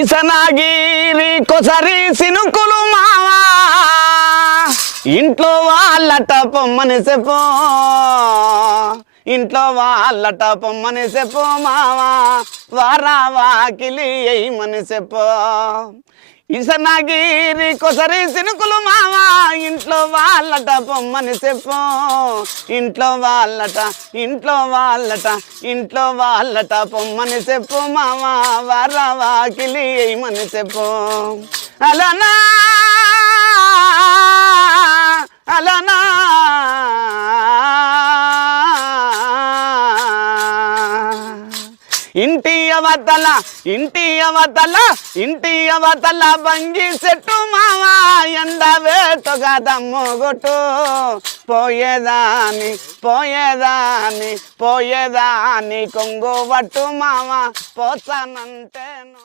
ఇసనాగిరి కొసరి సినుకులు మావా ఇంట్లో వాళ్ళట పొమ్మని చెప్పో ఇంట్లో వాళ్ళట పొమ్మని చెప్పో మావా వారా వాకిలి ఎయ్యమని చెప్పో ఇసనాగిరి కొసరి సినుకులు మావా ఇంట్లో వాళ్ళట పొమ్మని చెప్పో ఇంట్లో వాళ్ళట పొమ్మని చెప్పు మావా వారా వాకిలి ఎయ్యమని చెప్పో అలానా అలానా ఇంటి అవతల బంగి చెట్టు మావా ఎండ వేటుగా దమ్ముగొట్టు పోయేదాని కొంగు పట్టు మావా పోతానంటేను.